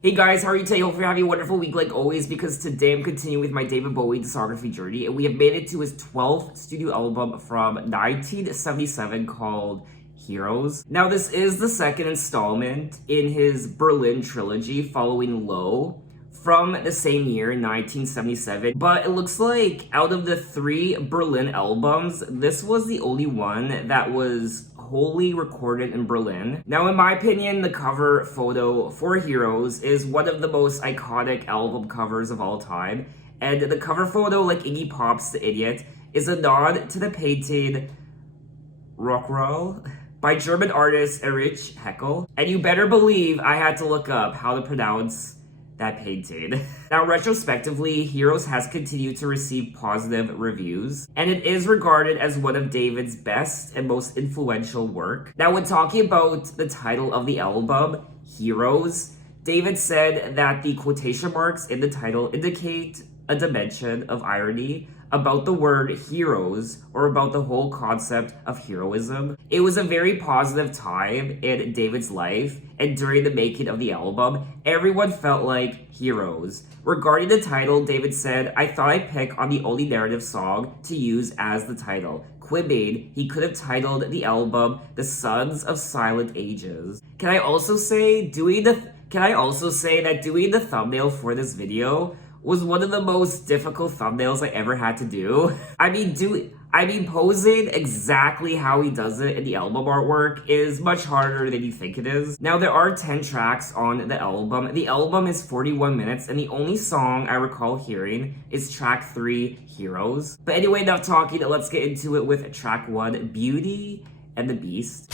Hey guys, how are you today? Hope you're having a wonderful week like always, because today I'm continuing with my David Bowie discography journey, and we have made it to his 12th studio album from 1977 called Heroes. Now this is the second installment in his Berlin trilogy following Low from the same year, 1977, but it looks like out of the three Berlin albums, this was the only one that was wholly recorded in Berlin. Now, in my opinion, the cover photo for Heroes is one of the most iconic album covers of all time, and the cover photo, like Iggy Pop's The Idiot, is a nod to the painting Rockroll by German artist Erich Heckel, and you better believe I had to look up how to pronounce that painting. Now, retrospectively, Heroes has continued to receive positive reviews, and it is regarded as one of David's best and most influential work. Now, when talking about the title of the album, Heroes, David said that the quotation marks in the title indicate a dimension of irony about the word heroes, or about the whole concept of heroism. It was a very positive time in David's life, and during the making of the album, everyone felt like heroes. Regarding the title, David said, "I thought I'd pick on the only narrative song to use as the title," quipping he could have titled the album The Sons of Silent Ages. Can I also say that doing the thumbnail for this video was one of the most difficult thumbnails I ever had to do. I mean, posing exactly how he does it in the album artwork is much harder than you think it is. Now, there are 10 tracks on the album. The album is 41 minutes, and the only song I recall hearing is track 3, Heroes. But anyway, enough talking, let's get into it with track 1, Beauty and the Beast.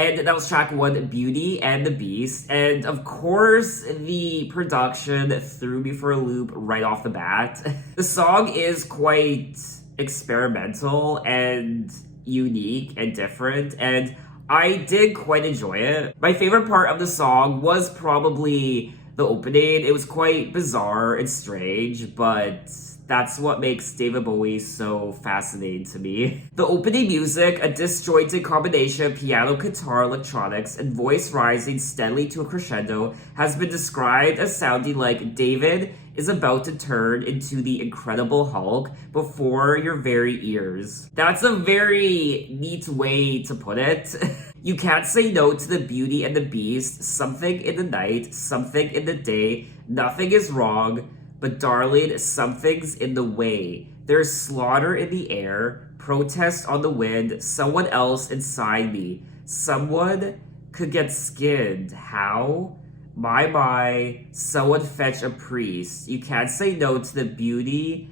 And that was track 1, Beauty and the Beast. And of course, the production threw me for a loop right off the bat. The song is quite experimental and unique and different, and I did quite enjoy it. My favorite part of the song was probably the opening. It was quite bizarre and strange, but that's what makes David Bowie so fascinating to me. The opening music, a disjointed combination of piano, guitar, electronics, and voice rising steadily to a crescendo, has been described as sounding like David is about to turn into the Incredible Hulk before your very ears. That's a very neat way to put it. You can't say no to the Beauty and the Beast, something in the night, something in the day, nothing is wrong. But darling, something's in the way. There's slaughter in the air, protest on the wind, someone else inside me. Someone could get skinned. How? My, someone fetch a priest. You can't say no to the Beauty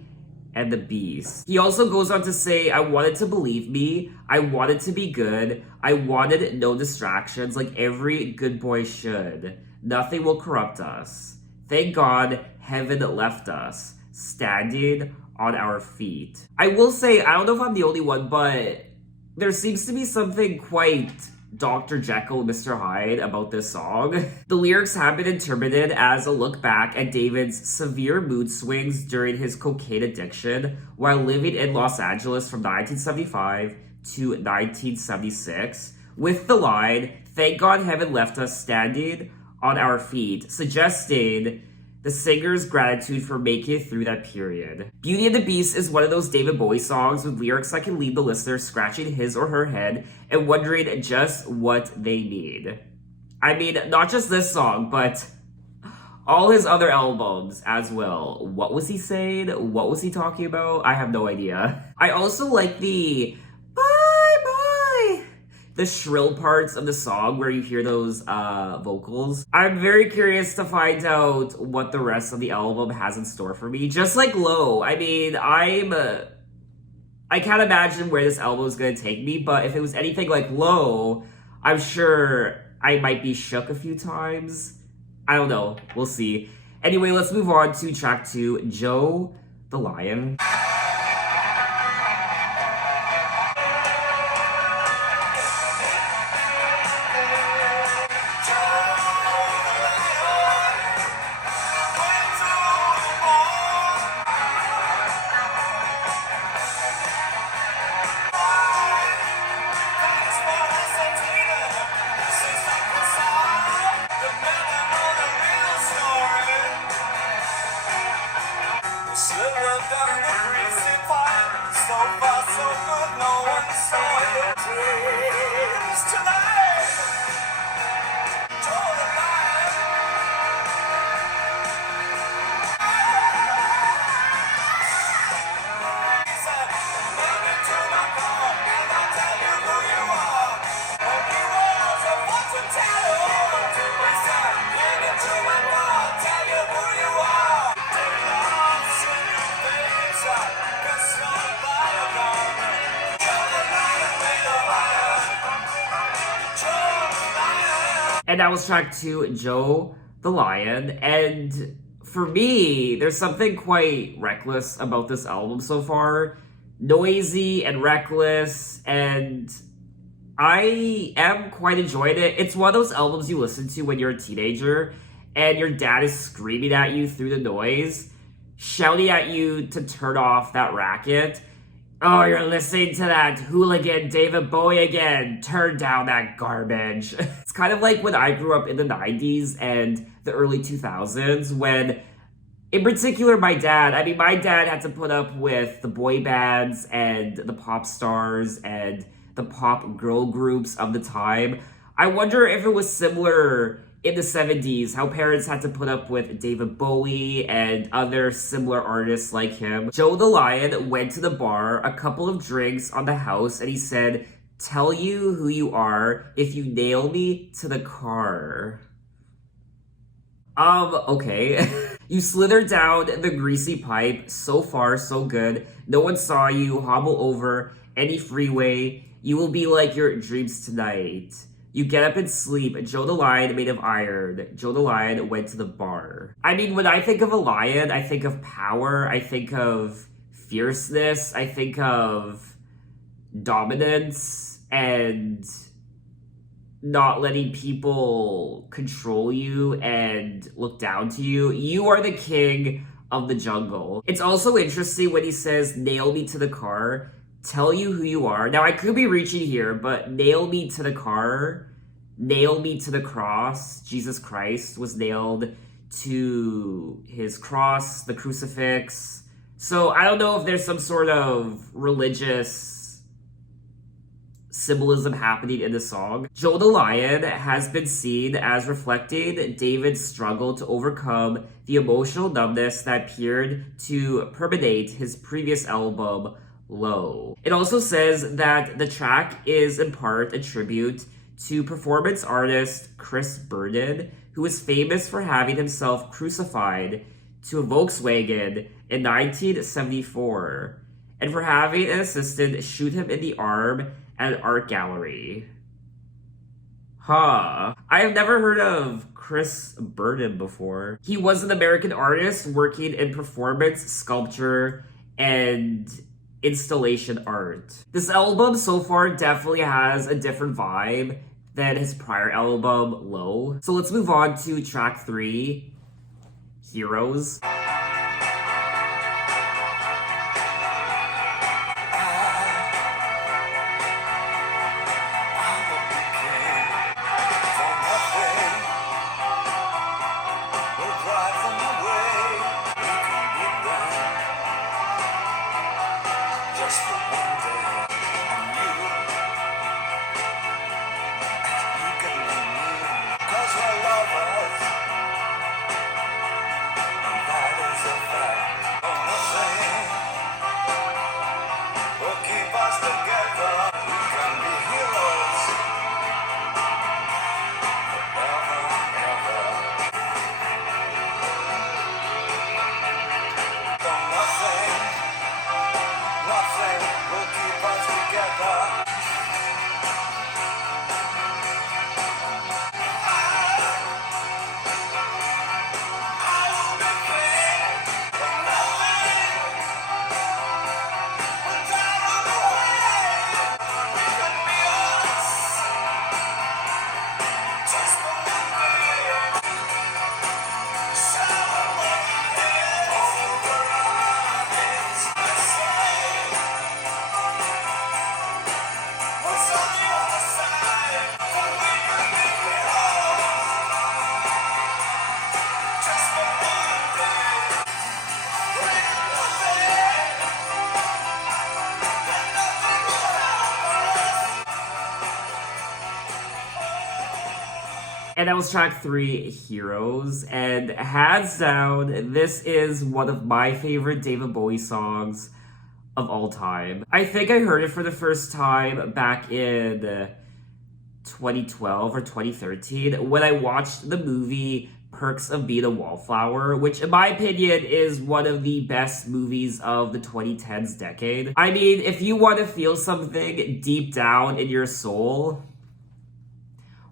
and the Beast. He also goes on to say, I wanted to believe me, I wanted to be good, I wanted no distractions like every good boy should. Nothing will corrupt us. Thank God heaven left us, standing on our feet. I will say, I don't know if I'm the only one, but there seems to be something quite Dr. Jekyll and Mr. Hyde about this song. The lyrics have been interpreted as a look back at David's severe mood swings during his cocaine addiction while living in Los Angeles from 1975 to 1976, with the line, Thank God Heaven Left Us Standing on Our Feet, suggesting the singer's gratitude for making it through that period. Beauty and the Beast is one of those David Bowie songs with lyrics that can leave the listener scratching his or her head and wondering just what they need. I mean, not just this song, but all his other albums as well. What was he saying? What was he talking about? I have no idea. I also like the the shrill parts of the song where you hear those vocals. I'm very curious to find out what the rest of the album has in store for me. Just like Low, I mean, I can't imagine where this album is gonna take me, but if it was anything like Low, I'm sure I might be shook a few times. I don't know, we'll see. Anyway, let's move on to track 2, Joe the Lion. And that was track 2, Joe the Lion. And for me, there's something quite reckless about this album so far. Noisy and reckless, and I am quite enjoying it. It's one of those albums you listen to when you're a teenager and your dad is screaming at you through the noise, shouting at you to turn off that racket. Oh, you're listening to that hooligan David Bowie again. Turn down that garbage. It's kind of like when I grew up in the 90s and the early 2000s when, in particular, my dad had to put up with the boy bands and the pop stars and the pop girl groups of the time. I wonder if it was similar in the 70s, how parents had to put up with David Bowie and other similar artists like him. Joe the Lion went to the bar, a couple of drinks on the house, and he said, "Tell you who you are if you nail me to the car." Okay. You slithered down the greasy pipe. So far, so good. No one saw you hobble over any freeway. You will be like your dreams tonight. You get up and sleep. Joe the Lion made of iron. Joe the Lion went to the bar. I mean, when I think of a lion, I think of power. I think of fierceness. I think of dominance and not letting people control you and look down to you. You are the king of the jungle. It's also interesting when he says, "Nail me to the car. Tell you who you are." Now, I could be reaching here, but nail me to the car, nail me to the cross. Jesus Christ was nailed to his cross, the crucifix. So I don't know if there's some sort of religious symbolism happening in the song. Joe the Lion has been seen as reflecting David's struggle to overcome the emotional numbness that appeared to permeate his previous album, Low. It also says that the track is in part a tribute to performance artist Chris Burden, who is famous for having himself crucified to a Volkswagen in 1974, and for having an assistant shoot him in the arm at an art gallery. I have never heard of Chris Burden before. He was an American artist working in performance, sculpture, and installation art. This album so far definitely has a different vibe than his prior album, Low. So let's move on to track 3, Heroes. And that was track 3, Heroes. And hands down, this is one of my favorite David Bowie songs of all time. I think I heard it for the first time back in 2012 or 2013 when I watched the movie Perks of Being a Wallflower, which in my opinion is one of the best movies of the 2010s decade. I mean, if you want to feel something deep down in your soul,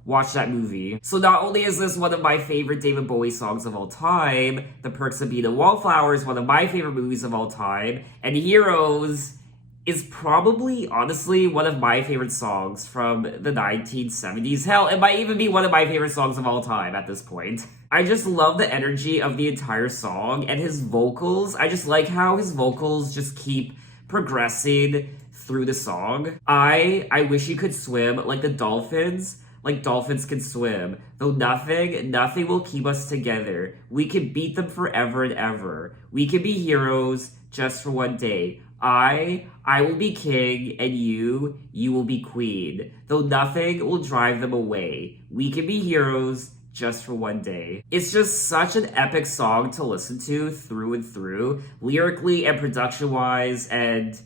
watch that movie. So not only is this one of my favorite David Bowie songs of all time, The Perks of Being a Wallflower is one of my favorite movies of all time, and Heroes is probably, honestly, one of my favorite songs from the 1970s. Hell, it might even be one of my favorite songs of all time at this point. I just love the energy of the entire song, and his vocals, I just like how his vocals just keep progressing through the song. I wish you could swim like the dolphins, like dolphins can swim. Though nothing will keep us together. We can beat them forever and ever. We can be heroes just for one day. I will be king, and you will be queen. Though nothing will drive them away. We can be heroes just for one day. It's just such an epic song to listen to through and through, lyrically and production-wise, and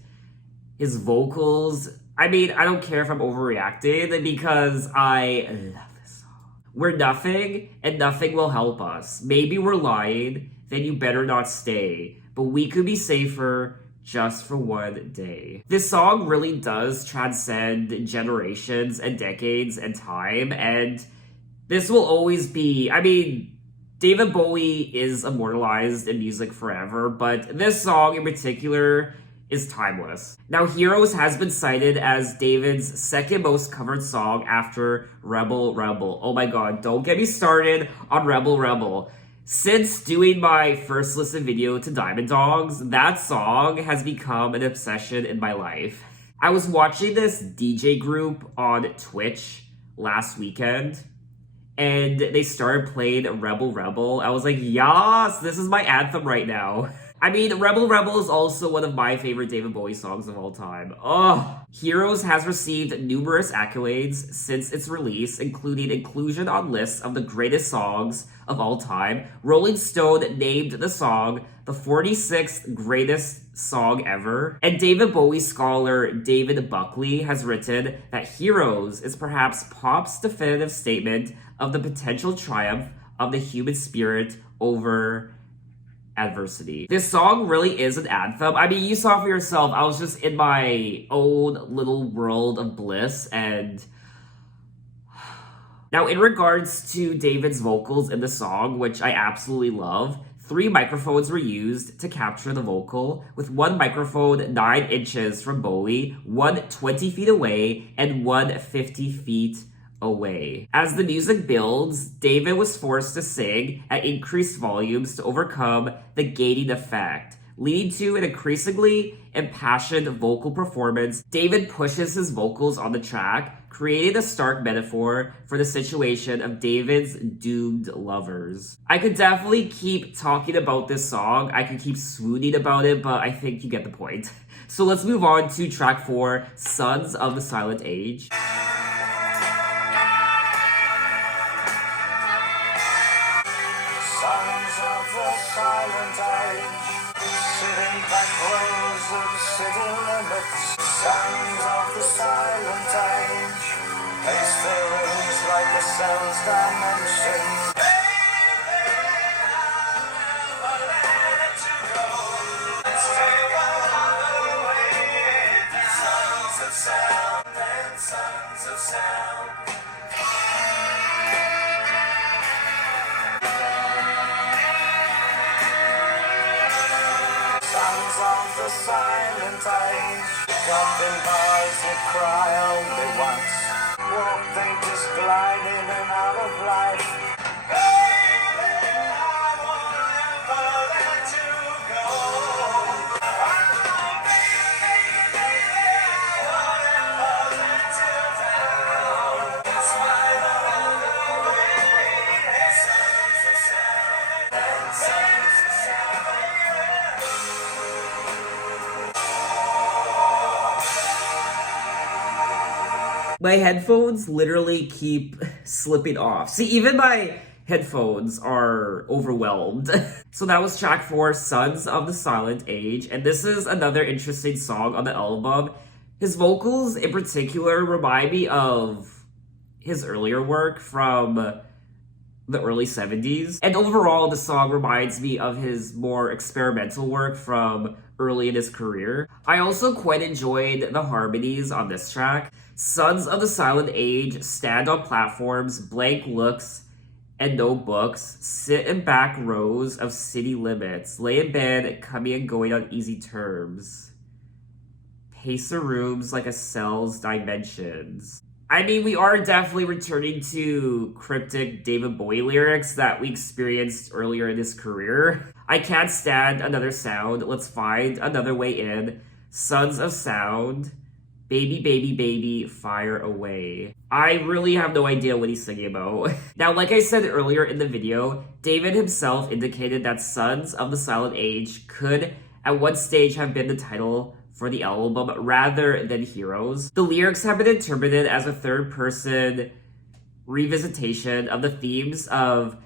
his vocals. I mean, I don't care if I'm overreacting because I love this song. We're nothing, and nothing will help us. Maybe we're lying, then you better not stay. But we could be safer just for one day. This song really does transcend generations and decades and time, and this will always be, I mean, David Bowie is immortalized in music forever, but this song in particular is timeless. Now, Heroes has been cited as David's second most covered song after Rebel Rebel. Oh my god, don't get me started on Rebel Rebel. Since doing my first listen video to Diamond Dogs, that song has become an obsession in my life. I was watching this DJ group on Twitch last weekend, and they started playing Rebel Rebel. I was like, yes, this is my anthem right now. I mean, Rebel Rebel is also one of my favorite David Bowie songs of all time. Oh, Heroes has received numerous accolades since its release, including inclusion on lists of the greatest songs of all time. Rolling Stone named the song the 46th greatest song ever. And David Bowie scholar David Buckley has written that Heroes is perhaps pop's definitive statement of the potential triumph of the human spirit over adversity. This song really is an anthem. I mean, you saw for yourself, I was just in my own little world of bliss. And now in regards to David's vocals in the song, which I absolutely love, 3 microphones were used to capture the vocal, with one microphone 9 inches from Bowie, one 20 feet away, and one 50 feet away. As the music builds, David was forced to sing at increased volumes to overcome the gating effect, leading to an increasingly impassioned vocal performance. David pushes his vocals on the track, creating a stark metaphor for the situation of David's doomed lovers. I could definitely keep talking about this song. I could keep swooning about it, but I think you get the point. So let's move on to track 4, Sons of the Silent Age. Silent age, dropping bars that cry only once. Won't they just glide in and out of life? Baby, I won't ever let you go. Oh, baby, I won't ever let you down. Despite all the way, sons of sound, sons of sound. My headphones literally keep slipping off. See, even my headphones are overwhelmed. So that was track 4, Sons of the Silent Age, and this is another interesting song on the album. His vocals in particular remind me of his earlier work from the early 70s. And overall, the song reminds me of his more experimental work from early in his career. I also quite enjoyed the harmonies on this track. Sons of the Silent Age stand on platforms, blank looks, and no books, sit in back rows of city limits, lay in bed, coming and going on easy terms, pace the rooms like a cell's dimensions. I mean, we are definitely returning to cryptic David Bowie lyrics that we experienced earlier in his career. I can't stand another sound, let's find another way in, sons of sound, baby, baby, baby, fire away. I really have no idea what he's singing about. Now, like I said earlier in the video, David himself indicated that Sons of the Silent Age could, at one stage, have been the title for the album rather than Heroes. The lyrics have been interpreted as a third-person revisitation of the themes of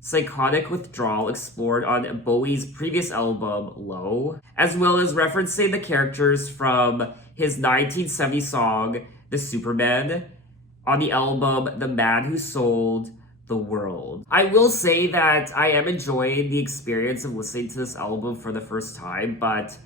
psychotic withdrawal explored on Bowie's previous album, Low, as well as referencing the characters from his 1970 song, The Superman, on the album The Man Who Sold the World. I will say that I am enjoying the experience of listening to this album for the first time, but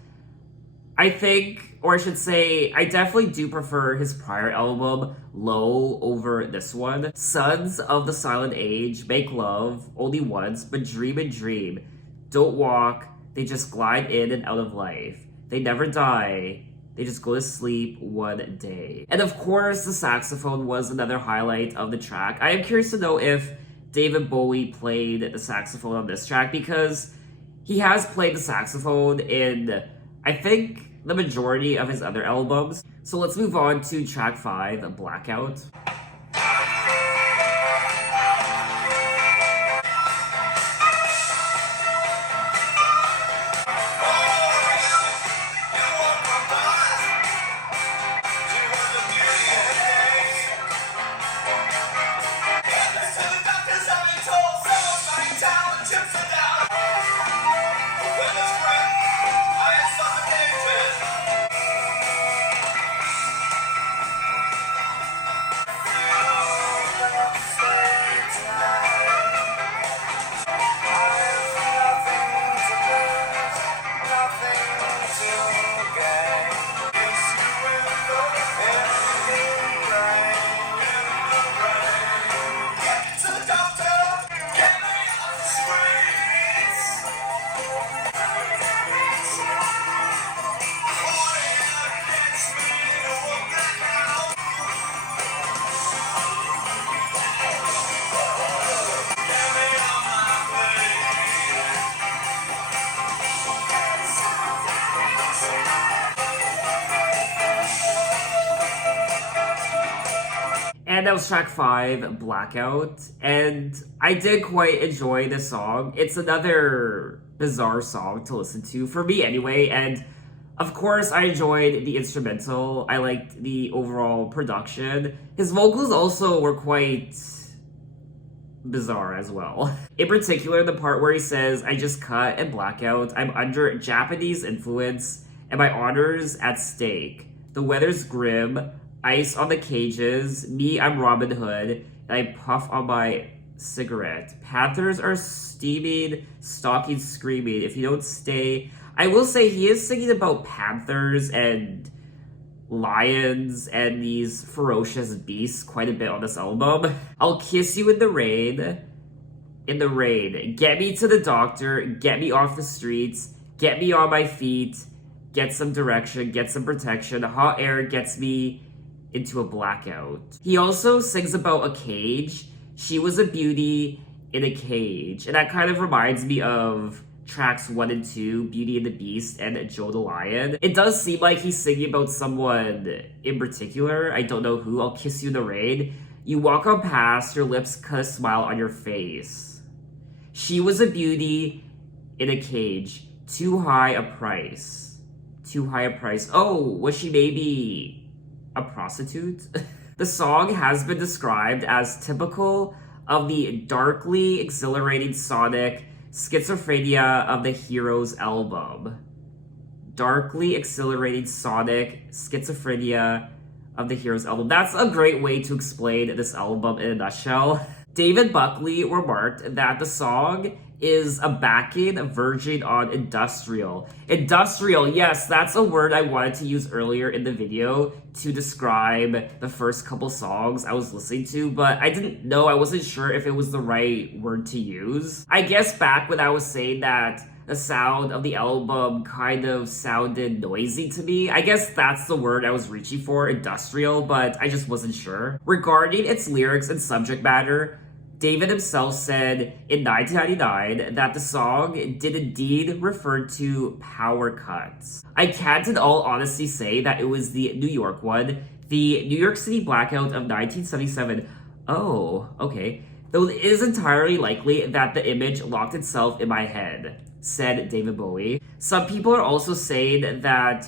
I think, or I should say, I definitely do prefer his prior album, Low, over this one. Sons of the Silent Age make love only once, but dream and dream. Don't walk, they just glide in and out of life. They never die, they just go to sleep one day. And of course, the saxophone was another highlight of the track. I am curious to know if David Bowie played the saxophone on this track, because he has played the saxophone in, I think, the majority of his other albums. So let's move on to track 5, Blackout. And that was track 5, Blackout. And I did quite enjoy this song. It's another bizarre song to listen to, for me anyway. And of course, I enjoyed the instrumental. I liked the overall production. His vocals also were quite bizarre as well. In particular, the part where he says, I just cut and blackout. I'm under Japanese influence and my honor's at stake. The weather's grim. Ice on the cages, me, I'm Robin Hood, and I puff on my cigarette. Panthers are steaming, stalking, screaming. If you don't stay... I will say he is singing about panthers and lions and these ferocious beasts quite a bit on this album. I'll kiss you in the rain. In the rain. Get me to the doctor, get me off the streets, get me on my feet, get some direction, get some protection. Hot air gets me into a blackout. He also sings about a cage. She was a beauty in a cage. And that kind of reminds me of tracks 1 and 2, Beauty and the Beast and Joe the Lion. It does seem like he's singing about someone in particular. I don't know who. I'll kiss you in the rain. You walk on past, your lips cut a smile on your face. She was a beauty in a cage. Too high a price. Too high a price. Oh, was she maybe a prostitute? The song has been described as typical of the darkly exhilarating sonic schizophrenia of the Heroes album. Darkly exhilarating sonic schizophrenia of the Heroes album. That's a great way to explain this album in a nutshell. David Buckley remarked that the song is a backing verging on industrial. Industrial, yes, that's a word I wanted to use earlier in the video to describe the first couple songs I was listening to, but I didn't know, I wasn't sure if it was the right word to use. I guess back when I was saying that the sound of the album kind of sounded noisy to me, I guess that's the word I was reaching for, industrial, but I just wasn't sure. Regarding its lyrics and subject matter, David himself said in 1999 that the song did indeed refer to power cuts. I can't in all honesty say that it was the New York one, the New York City blackout of 1977. Oh, okay. Though it is entirely likely that the image locked itself in my head, said David Bowie. Some people are also saying that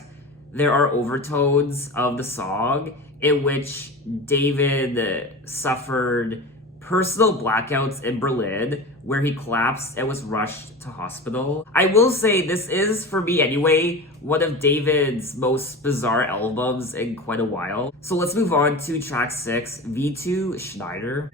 there are overtones of the song in which David suffered personal blackouts in Berlin where he collapsed and was rushed to hospital. I will say this is, for me anyway, one of David's most bizarre albums in quite a while. So let's move on to track 6, V2 Schneider.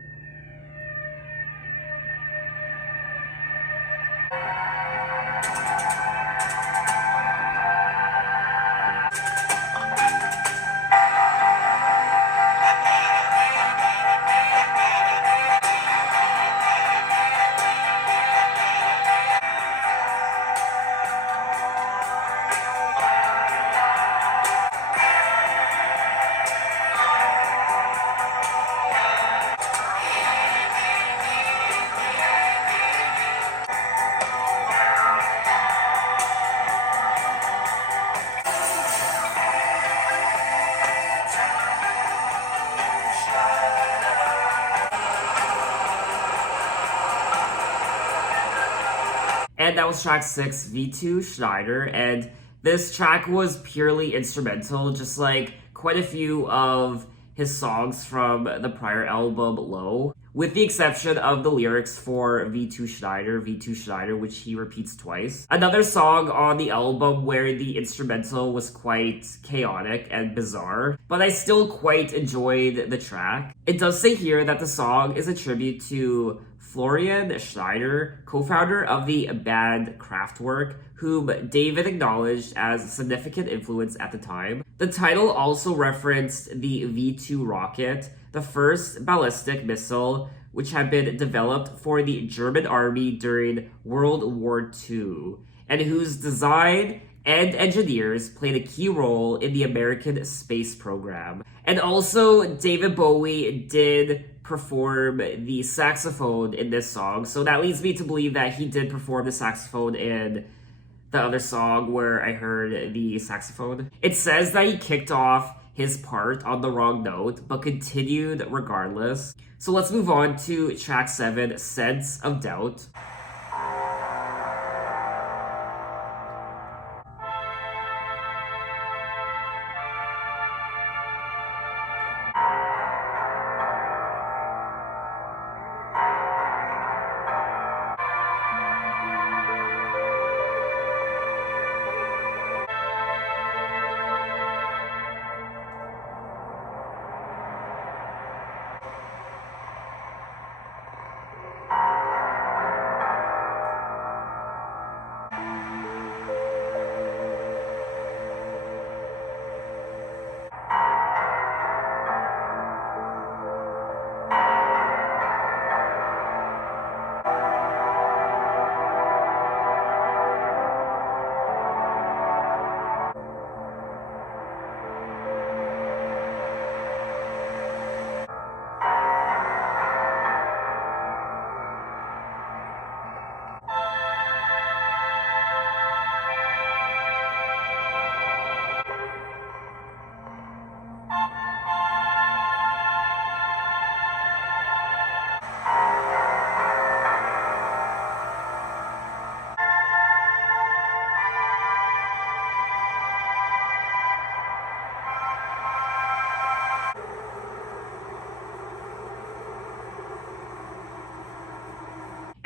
And that was track 6, V2 Schneider, and this track was purely instrumental, just like quite a few of his songs from the prior album, Low, with the exception of the lyrics for V2 Schneider, which he repeats twice. Another song on the album where the instrumental was quite chaotic and bizarre, but I still quite enjoyed the track. It does say here that the song is a tribute to Florian Schneider, co-founder of the band Kraftwerk, whom David acknowledged as a significant influence at the time. The title also referenced the V2 rocket, the first ballistic missile which had been developed for the German army during World War II, and whose design and engineers played a key role in the American space program. And also, David Bowie did perform the saxophone in this song, so that leads me to believe that he did perform the saxophone in the other song where I heard the saxophone. It says that he kicked off his part on the wrong note, but continued regardless. So let's move on to track 7, Sense of Doubt.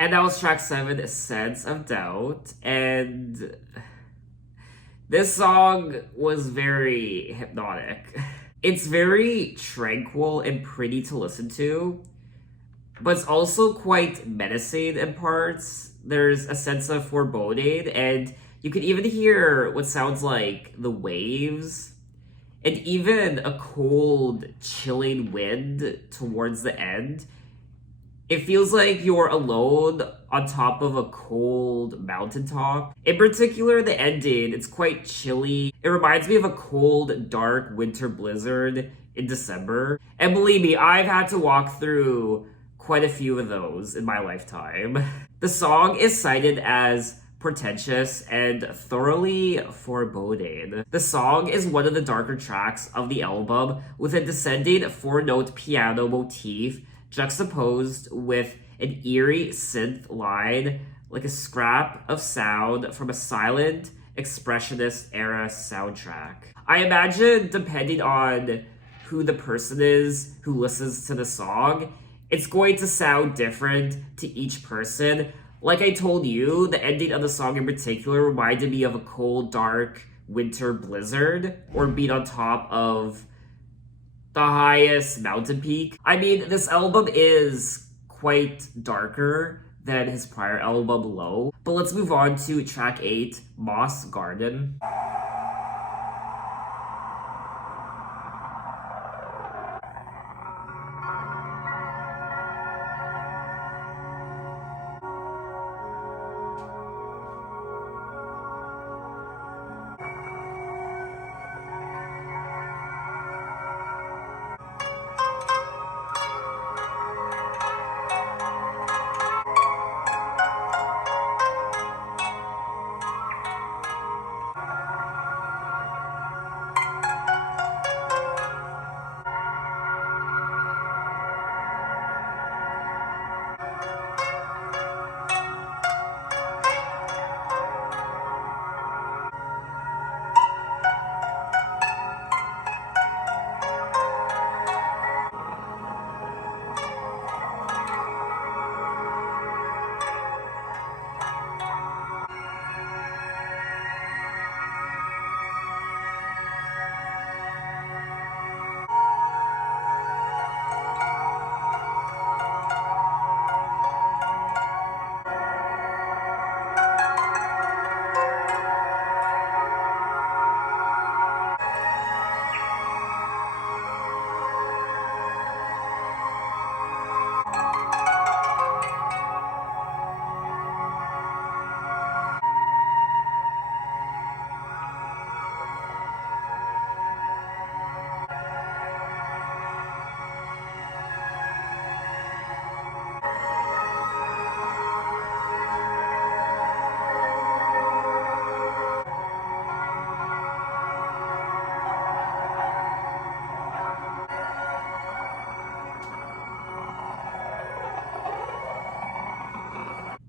And that was track 7, Sense of Doubt. And this song was very hypnotic. It's very tranquil and pretty to listen to, but it's also quite menacing in parts. There's a sense of foreboding, and you can even hear what sounds like the waves, and even a cold, chilling wind towards the end. It feels like you're alone on top of a cold mountaintop. In particular, the ending, it's quite chilly. It reminds me of a cold, dark winter blizzard in December. And believe me, I've had to walk through quite a few of those in my lifetime. The song is cited as pretentious and thoroughly foreboding. The song is one of the darker tracks of the album, with a descending 4-note piano motif juxtaposed with an eerie synth line, like a scrap of sound from a silent, expressionist era soundtrack. I imagine, depending on who the person is who listens to the song, it's going to sound different to each person. Like I told you, the ending of the song in particular reminded me of a cold, dark winter blizzard, or being on top of the highest mountain peak. I mean, this album is quite darker than his prior album, Low. But let's move on to track 8, Moss Garden.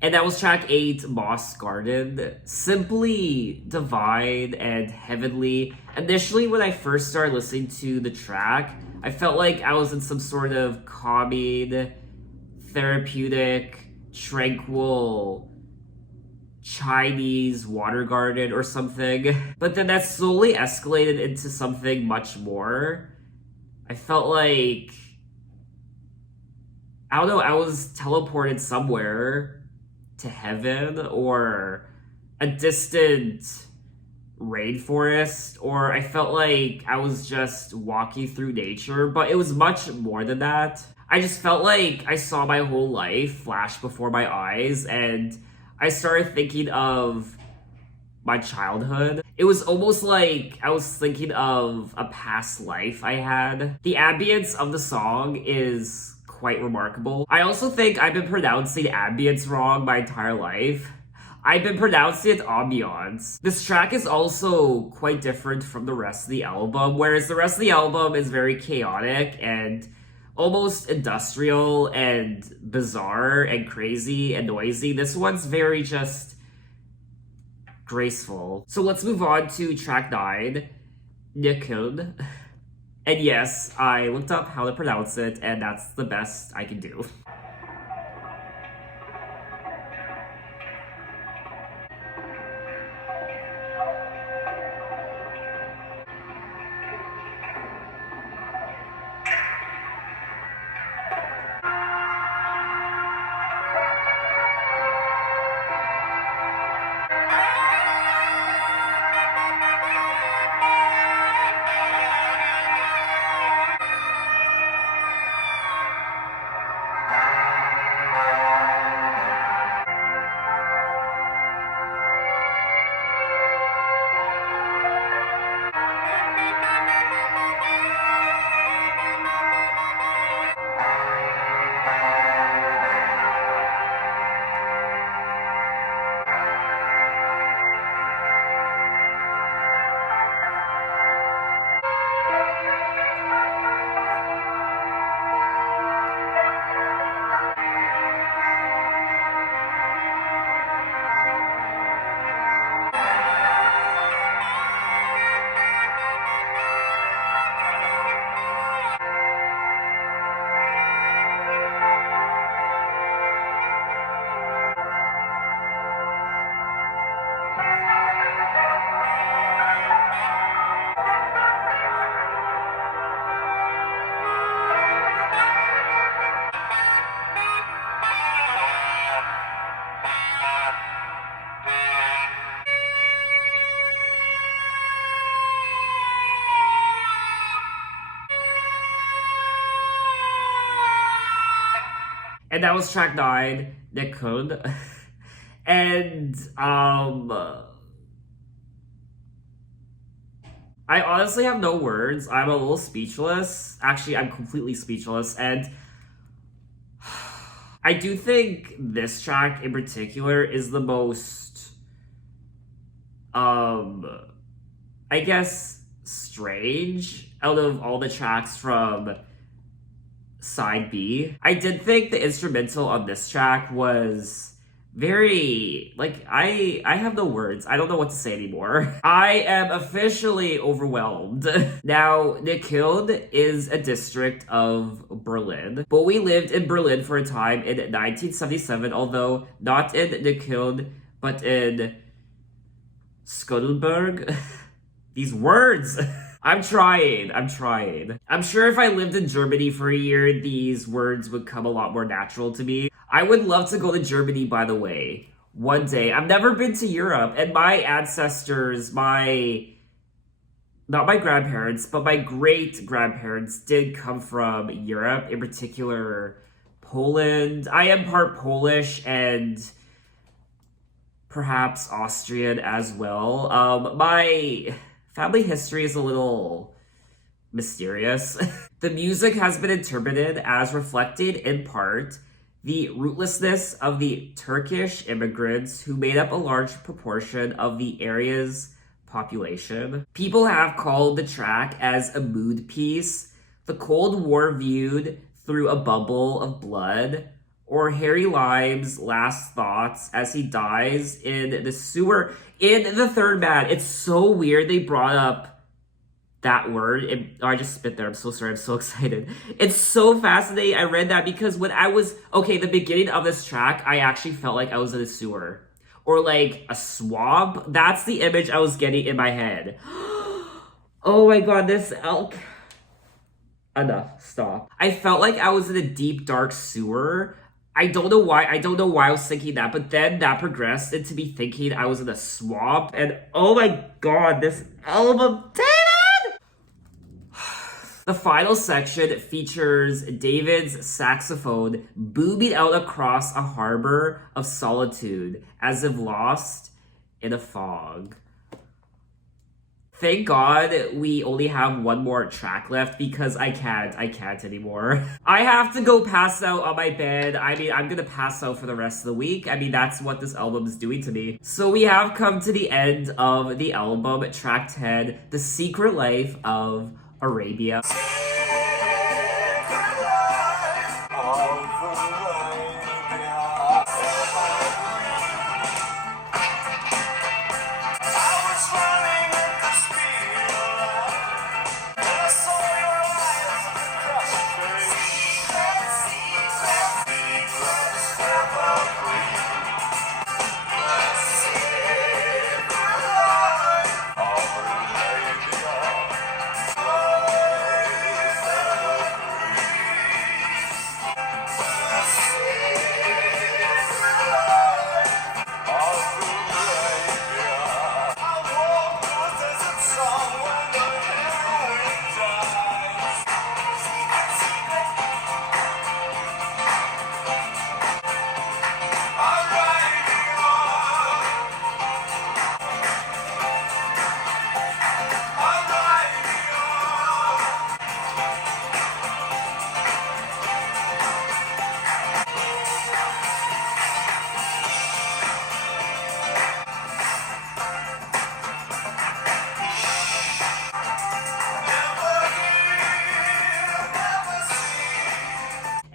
And that was track 8, Moss Garden. Simply divine and heavenly. Initially, when I first started listening to the track, I felt like I was in some sort of calming, therapeutic, tranquil Chinese water garden or something. But then that slowly escalated into something much more. I felt like, I don't know, I was teleported somewhere to heaven, or a distant rainforest, or I felt like I was just walking through nature, but it was much more than that. I just felt like I saw my whole life flash before my eyes, and I started thinking of my childhood. It was almost like I was thinking of a past life I had. The ambience of the song is quite remarkable. I also think I've been pronouncing ambience wrong my entire life. I've been pronouncing it ambiance. This track is also quite different from the rest of the album, whereas the rest of the album is very chaotic and almost industrial and bizarre and crazy and noisy. This one's very just graceful. So let's move on to track 9, Neuköln. And yes, I looked up how to pronounce it, and that's the best I can do. And that was track 9, Neuköln. And I honestly have no words. I'm a little speechless. Actually, I'm completely speechless. And I do think this track in particular is the most, I guess, strange out of all the tracks from side B. I did think the instrumental on this track was very, like, I have no words. I don't know what to say anymore. I am officially overwhelmed. Now, Neuköln is a district of Berlin. Bowie lived in Berlin for a time in 1977, although not in Neuköln, but in Schoenberg. These words! I'm trying. I'm sure if I lived in Germany for a year, these words would come a lot more natural to me. I would love to go to Germany, by the way, one day. I've never been to Europe, and my ancestors, not my grandparents, but my great-grandparents did come from Europe, in particular, Poland. I am part Polish and perhaps Austrian as well. My family history is a little mysterious. The music has been interpreted as reflected, in part, the rootlessness of the Turkish immigrants who made up a large proportion of the area's population. People have called the track as a mood piece, the Cold War viewed through a bubble of blood, or Harry Lime's last thoughts as he dies in the sewer in The Third Man. It's so weird they brought up that word. I just spit there. I'm so sorry. I'm so excited. It's so fascinating. I read that because when I was, the beginning of this track, I actually felt like I was in a sewer. Or like a swamp. That's the image I was getting in my head. Oh my god, this elk. Enough. Stop. I felt like I was in a deep, dark sewer. I don't know why I was thinking that, but then that progressed into me thinking I was in a swamp, and oh my god, this album, David! The final section features David's saxophone booming out across a harbor of solitude, as if lost in a fog. Thank God we only have one more track left because I can't anymore. I have to go pass out on my bed. I mean, I'm gonna pass out for the rest of the week. I mean, that's what this album is doing to me. So we have come to the end of the album, track 10, The Secret Life of Arabia.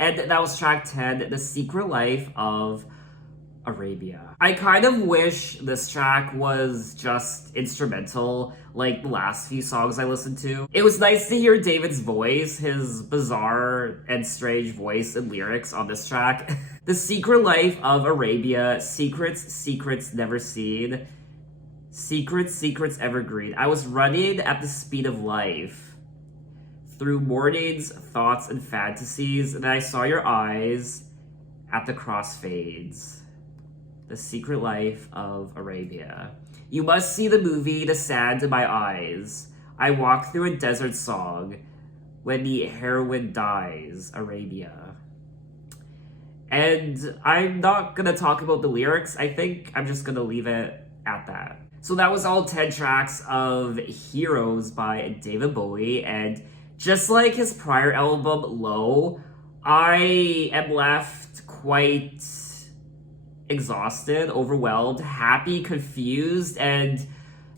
And that was track 10, The Secret Life of Arabia. I kind of wish this track was just instrumental, like the last few songs I listened to. It was nice to hear David's voice, his bizarre and strange voice and lyrics on this track. The Secret Life of Arabia, secrets never seen, secrets evergreen. I was running at the speed of life through mornings, thoughts, and fantasies, and I saw your eyes at the crossfades. The Secret Life of Arabia. You must see the movie The Sand in My Eyes. I walk through a desert song when the heroine dies. Arabia. And I'm not gonna talk about the lyrics. I think I'm just gonna leave it at that. So that was all 10 tracks of Heroes by David Bowie, and just like his prior album, Low, I am left quite exhausted, overwhelmed, happy, confused, and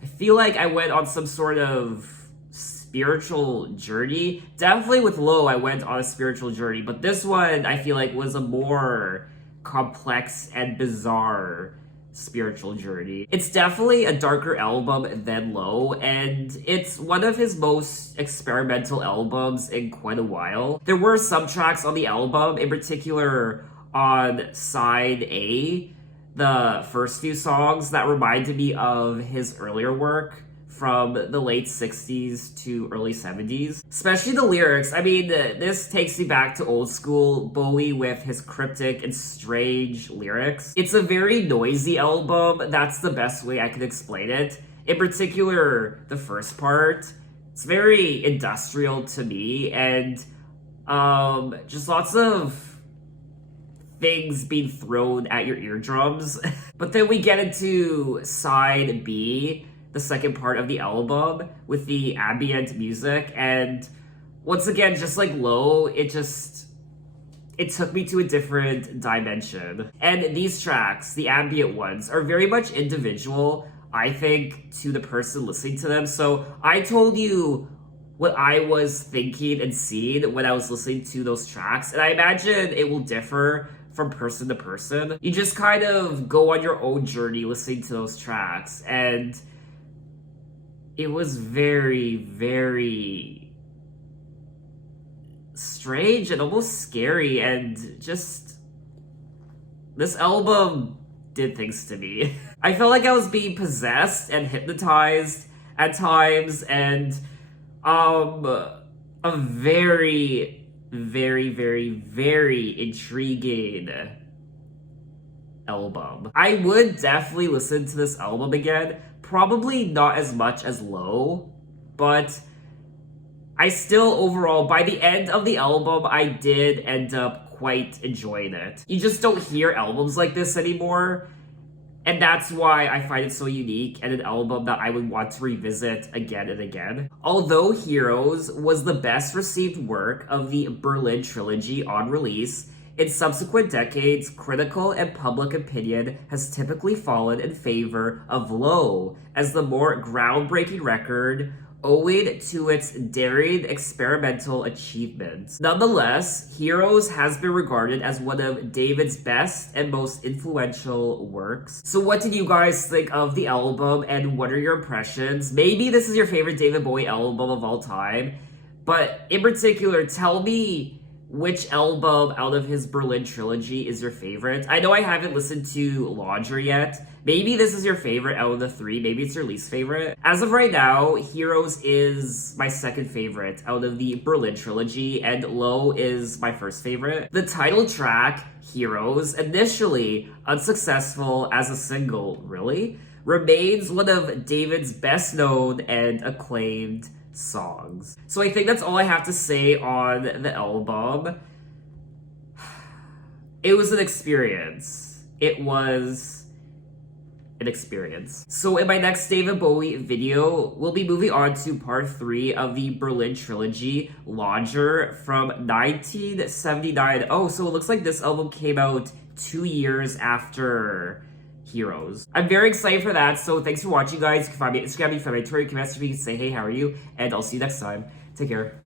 I feel like I went on some sort of spiritual journey. Definitely with Low, I went on a spiritual journey, but this one I feel like was a more complex and bizarre spiritual journey. It's definitely a darker album than Low, and it's one of his most experimental albums in quite a while. There were some tracks on the album, in particular on side A, the first few songs, that reminded me of his earlier work from the late 60s to early 70s. Especially the lyrics. I mean, this takes me back to old school Bowie with his cryptic and strange lyrics. It's a very noisy album. That's the best way I can explain it. In particular, the first part. It's very industrial to me, and just lots of things being thrown at your eardrums. But then we get into side B, the second part of the album, with the ambient music, and once again, just like Low, it took me to a different dimension. And these tracks, the ambient ones, are very much individual, I think, to the person listening to them. So I told you what I was thinking and seeing when I was listening to those tracks, and I imagine it will differ from person to person. You just kind of go on your own journey listening to those tracks, and it was very, very strange and almost scary, and just, this album did things to me. I felt like I was being possessed and hypnotized at times, and a very, very, very, very intriguing album. I would definitely listen to this album again. Probably not as much as Low, but I still overall, by the end of the album, I did end up quite enjoying it. You just don't hear albums like this anymore, and that's why I find it so unique and an album that I would want to revisit again and again. Although Heroes was the best received work of the Berlin Trilogy on release, in subsequent decades, critical and public opinion has typically fallen in favor of Low as the more groundbreaking record, owing to its daring experimental achievements. Nonetheless, Heroes has been regarded as one of David's best and most influential works. So what did you guys think of the album, and what are your impressions? Maybe this is your favorite David Bowie album of all time, but in particular, tell me which album out of his Berlin Trilogy is your favorite. I know I haven't listened to Laundry yet. Maybe this is your favorite out of the three. Maybe it's your least favorite. As of right now, Heroes is my second favorite out of the Berlin Trilogy, and Low is my first favorite. The title track, Heroes, initially unsuccessful as a single, really, remains one of David's best known and acclaimed songs. So I think that's all I have to say on the album. It was an experience. It was an experience. So in my next David Bowie video, we'll be moving on to part 3 of the Berlin Trilogy, Launcher, from 1979. Oh, so it looks like this album came out 2 years after Heroes. I'm very excited for that, so thanks for watching, guys. You can find me on Instagram, you can find me on Twitter, you can message me, you can say, hey, how are you? And I'll see you next time. Take care.